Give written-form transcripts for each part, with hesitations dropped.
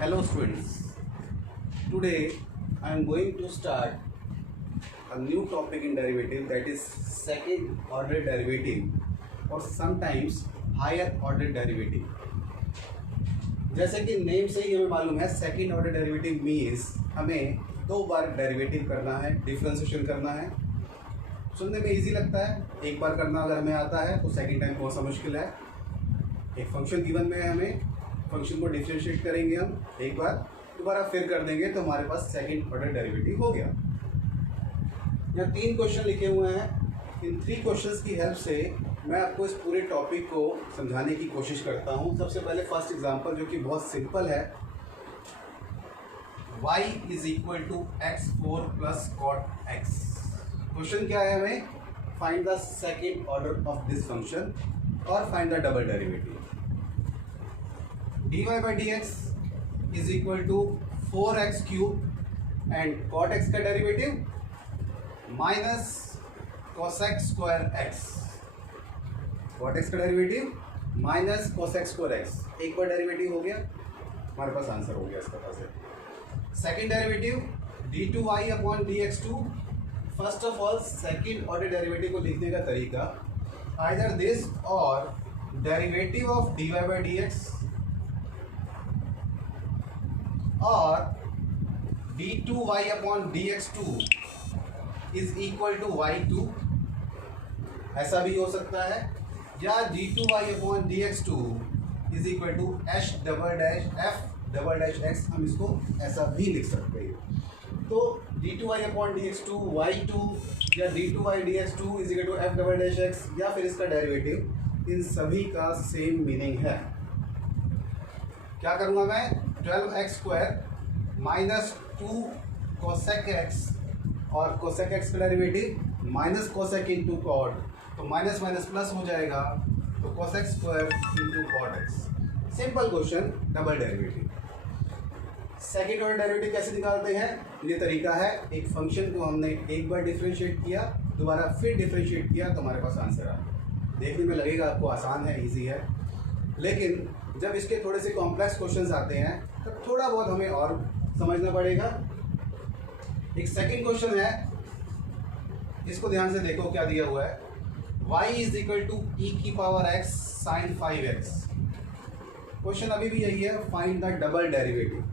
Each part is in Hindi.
Hello students, today I am going to start a new topic in derivative, that is second order derivative or sometimes higher order derivative. जैसे कि नेम से ही हमें मालूम है सेकंड ऑर्डर डेरिवेटिव मीन्स हमें दो बार डेरिवेटिव करना है, डिफरेंशिएशन करना है। सुनने में इजी लगता है, एक बार करना अगर हमें आता है तो सेकंड टाइम कौन सा मुश्किल है। एक फंक्शन गिवन में है, हमें फंक्शन को डिफरेंशिएट करेंगे हम एक बार, दोबारा फिर कर देंगे तो हमारे पास सेकंड ऑर्डर डेरिवेटिव हो गया। यहाँ 3 क्वेश्चन लिखे हुए हैं। इन 3 क्वेश्चंस की हेल्प से मैं आपको इस पूरे टॉपिक को समझाने की कोशिश करता हूँ। सबसे पहले फर्स्ट एग्जांपल जो कि बहुत सिंपल है, y is equal to x4 plus cot x। Question क्या है, हमें find the second order of this function और find the double derivative. dy by dx is equal to 4x cube and cot x का derivative minus cosec square x। Cot x का derivative minus cosec square x, एक बार डेरिवेटिव हो गया, हमारे पास आंसर हो गया इसका पास। Second derivative d2y upon dx2। First of all second order derivative को लिखने का तरीका आइदर दिस और derivative of dy by dx और d2y upon dx2 is equal to y2, ऐसा भी हो सकता है, या d2y upon dx2 is equal to h double dash f double dash x, हम इसको ऐसा भी लिख सकते हैं। तो d2y अपॉन dx2 y2 या d2y dx2 is equal to f double dash x या फिर इसका डेरिवेटिव, इन सभी का सेम मीनिंग है। क्या करूँगा मैं, 12x square minus 2 cosec x और कोसेक x का derivative minus cosec into cot, तो माइनस माइनस प्लस हो जाएगा, तो cosec square into cot x। Simple question, double derivative. Second order derivative कैसे निकालते हैं, ये तरीका है, एक फंक्शन को हमने एक बार डिफरेंशिएट किया, दोबारा फिर डिफरेंशिएट किया तो हमारे पास आंसर आया। देखने में लगेगा आपको आसान है, इजी है, लेकिन जब इसके थोड़े से कॉम्प्लेक्स क्वेश्चंस आते हैं तब थोड़ा बहुत हमें और समझना पड़ेगा। एक सेकंड क्वेश्चन है, इसको ध्यान से देखो क्या दिया हुआ है, y is equal to E की power x sine 5x। Question अभी भी यही है, फाइंड द डबल डेरिवेटिव।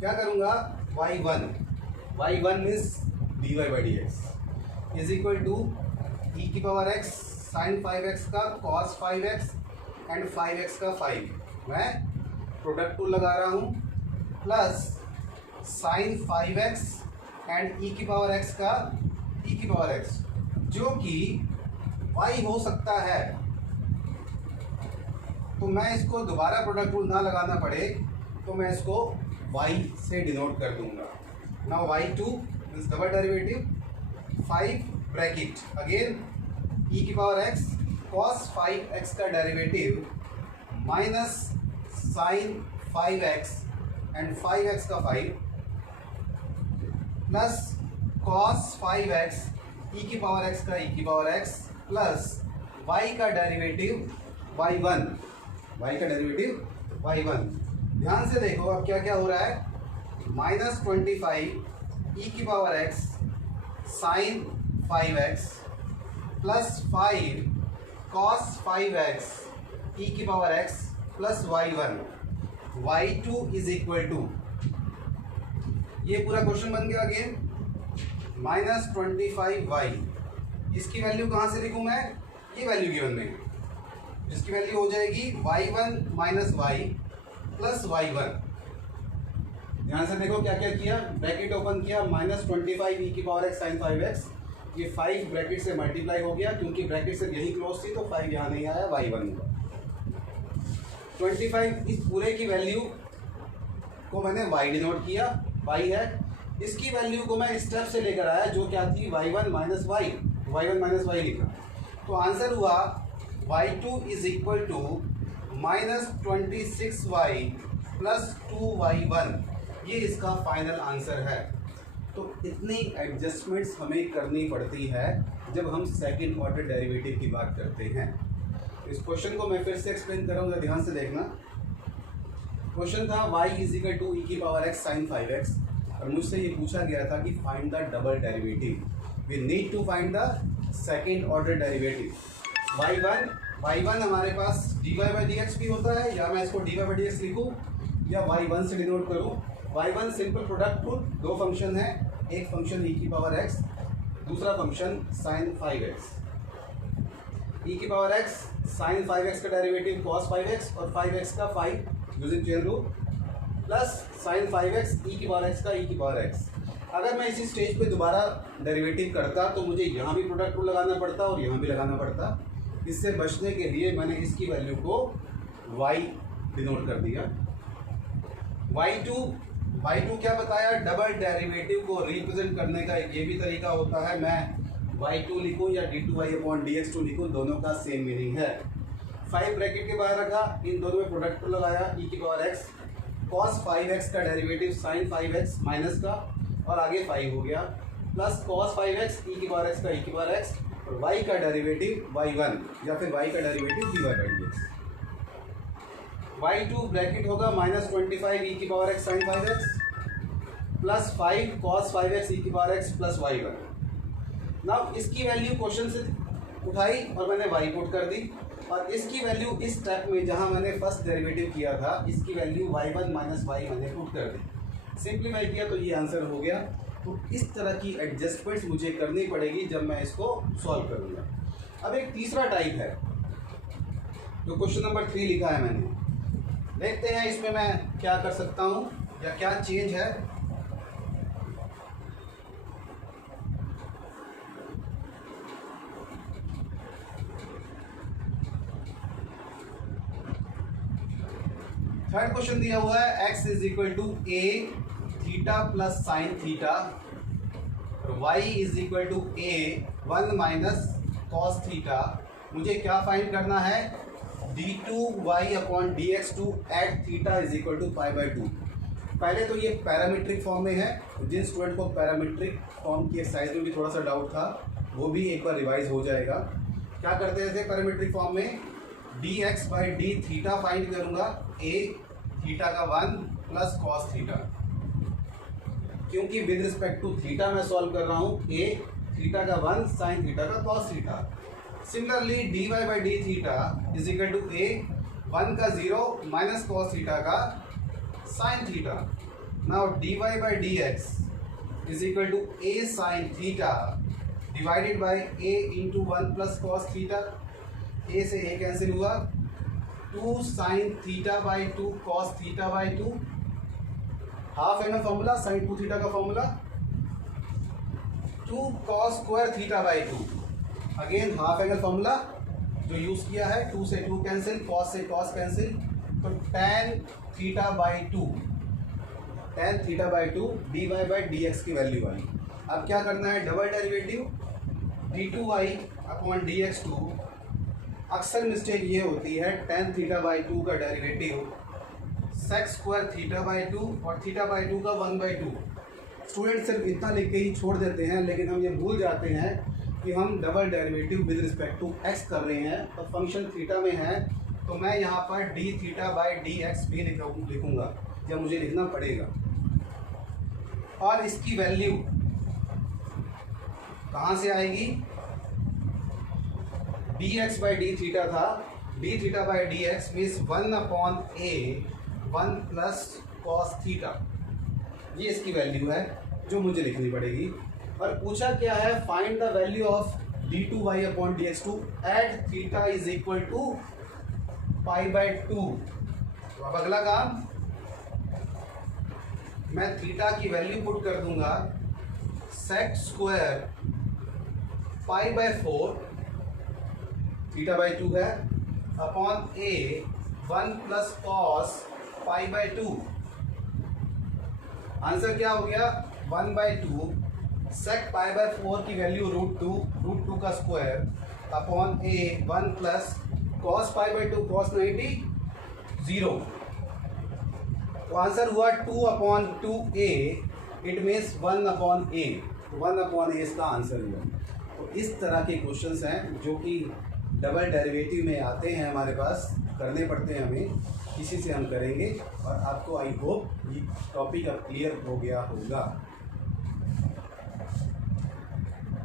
क्या करूँगा, y1 means dy by dx is equal to E की पावर x साइन 5x का cos 5x एंड 5x का 5, मैं प्रोडक्ट टूल लगा रहा हूँ, प्लस साइन 5x एंड ई की पावर x का ई की पावर x, जो कि y हो सकता है, तो मैं इसको दोबारा प्रोडक्ट टूल ना लगाना पड़े तो मैं इसको y से डिनोट कर दूंगा। Now y2 means double derivative 5 bracket again E की पावर x cos 5x का derivative minus sign 5x and 5x का 5 प्लस cos 5x e की पावर x का e की पावर x प्लस y का डेरिवेटिव y1, y का डेरिवेटिव y1। ध्यान से देखो अब क्या क्या हो रहा है, माइनस 25 e की power x sine 5x plus 5 cos 5x e की power x plus y1, y2 is equal to, ये पूरा क्वेश्चन बन गया अगेन माइनस 25y। इसकी वैल्यू कहाँ से लिखूँ मैं, ये वैल्यू गिवन में, जिसकी वैल्यू हो जाएगी y1 minus y plus y1। ध्यान से देखो क्या क्या किया, ब्रैकेट ओपन किया, माइनस 25 e की पावर x साइन 5x, ये 5 ब्रैकेट से मल्टीप्लाई हो गया, क्योंकि ब्रैकेट से यही क्लोज थी तो 5 यहाँ नहीं आया, y1 हुआ। 25 इस पूरे की वैल्यू को मैंने y डिनोट किया, y है, इसकी वैल्यू को मैं इस स्टेप से लेकर आया जो क्या थी, y1 माइनस y लिखा, तो आंसर हुआ y2 is equal to minus 26y plus 2y1, ये इसका फाइनल आंसर है। तो इतनी एडजस्टमेंट्स हमें करनी पड़ती है जब हम सेकंड ऑर्डर डेरिवेटिव की बात करते हैं। इस क्वेश्चन को मैं फिर से एक्सप्लेन कर रहा हूँ, ध्यान से देखना। क्वेश्चन था y is equal to e की पावर x sin 5x और मुझसे ये पूछा गया था कि find the double derivative. We need to find the second order derivative. y1 हमारे पास dy बाई डी एक्स भी होता है, या मैं इसको dy बाई डी एक्स लिखूँ या y1 से डिनोट करूँ। y1 सिंपल प्रोडक्ट रूल, दो फंक्शन है, एक फंक्शन e की पावर x, दूसरा फंक्शन sin 5x। e की पावर x sin 5x का डेरिवेटिव cos 5x और 5x का 5 using chain rule plus sin 5x e की पावर x का e की पावर x। अगर मैं इसी स्टेज पे दोबारा डेरिवेटिव करता तो मुझे यहाँ भी प्रोडक्ट रूल लगाना पड़ता और यहाँ भी लगाना पड़ता। इससे बचने के लिए मैंने इसकी वैल्यू को y डिनोट कर दिया। y2 क्या बताया, डबल डेरिवेटिव को रिप्रेजेंट करने का ये भी तरीका होता है, मैं y2 लिखूँ या d2y अपॉन dx2 लिखूँ, दोनों का सेम मीनिंग है। 5 ब्रैकेट के बाहर रखा, इन दोनों में प्रोडक्ट लगाया, e की पावर x cos 5x का डेरिवेटिव sin 5x माइनस का और आगे 5 हो गया प्लस cos 5x e की पावर x का e की पावर x और y का डेरिवेटिव y1 या फिर y का derivative dy by dx। y2 bracket होगा -25 e की power x sin 5x plus 5 cos 5x e की पावर x प्लस y1। ना इसकी वैल्यू क्वेश्चन से उठाई और मैंने y पुट कर दी और इसकी वैल्यू इस स्टेप में जहां मैंने फर्स्ट डेरिवेटिव किया था इसकी वैल्यू y1 माइनस y मैंने पुट कर दी, सिंप्लीफाई किया तो ये आंसर हो गया। तो इस तरह की एडजस्टमेंट्स मुझे करनी पड़ेगी जब मैं इसको सॉल्व करूँगा। अब एक तीसरा टाइप है जो क्वेश्चन नंबर 3 लिखा है मैंने, देखते हैं इसमें मैं क्या कर सकता हूँ या क्या चेंज है। थर्ड क्वेश्चन दिया हुआ है x is equal to a theta plus sine theta और y is equal to a 1 minus cos theta. मुझे क्या फाइंड करना है, d2y upon dx2 at theta is equal to pi by 2। पहले तो ये पैरामीट्रिक फॉर्म में है, जिन स्टूडेंट को पैरामीट्रिक फॉर्म की एक्सरसाइज में भी थोड़ा सा डाउट था वो भी एक बार रिवाइज हो जाएगा। क्या करते थे पैरामीट्रिक फॉर्म में, dx by d theta find करूँगा, a थीटा का 1 प्लस कॉस थीटा, क्योंकि विद रिस्पेक्ट टू थीटा मैं सॉल्व कर रहा हूँ, a थीटा का 1 साइन थीटा का cos theta. Similarly dy by d theta is equal to a 1 का 0 माइनस कॉस थीटा का sine theta. Now dy by D x is equal to a sine theta divided by a into 1 plus cos theta. a से a कैंसिल हुआ, 2 sine theta by 2 cos theta by 2, half angle formula sine 2 theta का formula, 2 cos square theta by 2, again half angle formula जो यूज किया है, 2 से 2 कैंसिल, कॉस से कॉस कैंसिल, तो tan theta by 2, tan theta by 2 dy by D X की वैल्यू वाली। अब क्या करना है, double derivative d2y upon dx2। अक्सर मिस्टेक ये होती है, tan थीटा बाई 2 का derivative sec square theta by 2 और थीटा बाई 2 का 1 बाई 2। स्टूडेंट सिर्फ इतना लिख के ही छोड़ देते हैं, लेकिन हम ये भूल जाते हैं कि हम double derivative with respect to x कर रहे हैं और फंक्शन थीटा में है, तो मैं यहाँ पर D theta by D x भी लिखूँगा या मुझे लिखना पड़ेगा। और इसकी वैल्यू कहाँ से आएगी, dx बाई डी थीटा था, D theta by D x means 1 upon a 1 plus cos theta, ये इसकी वैल्यू है जो मुझे लिखनी पड़ेगी। और पूछा क्या है, find the value of d2y upon dx2 at theta is equal to pi by 2। तो अब अगला काम, मैं थीटा की वैल्यू पुट कर दूंगा, sec square pi by 4 theta by 2 है upon a 1 plus cos pi by 2। Answer क्या हो गया, 1 बाई 2 सेक पाई बाई 4 की वैल्यू √2 का square upon a 1 plus cos pi by 2 cos 90 0। तो आंसर हुआ 2 upon 2a, it means 1 upon a, 1 upon a इसका आंसर हुआ। तो इस तरह के क्वेश्चंस हैं जो कि डबल डेरिवेटिव में आते हैं, हमारे पास करने पड़ते हैं हमें। इसी से हम करेंगे और आपको आई होप ये टॉपिक अब क्लियर हो गया होगा।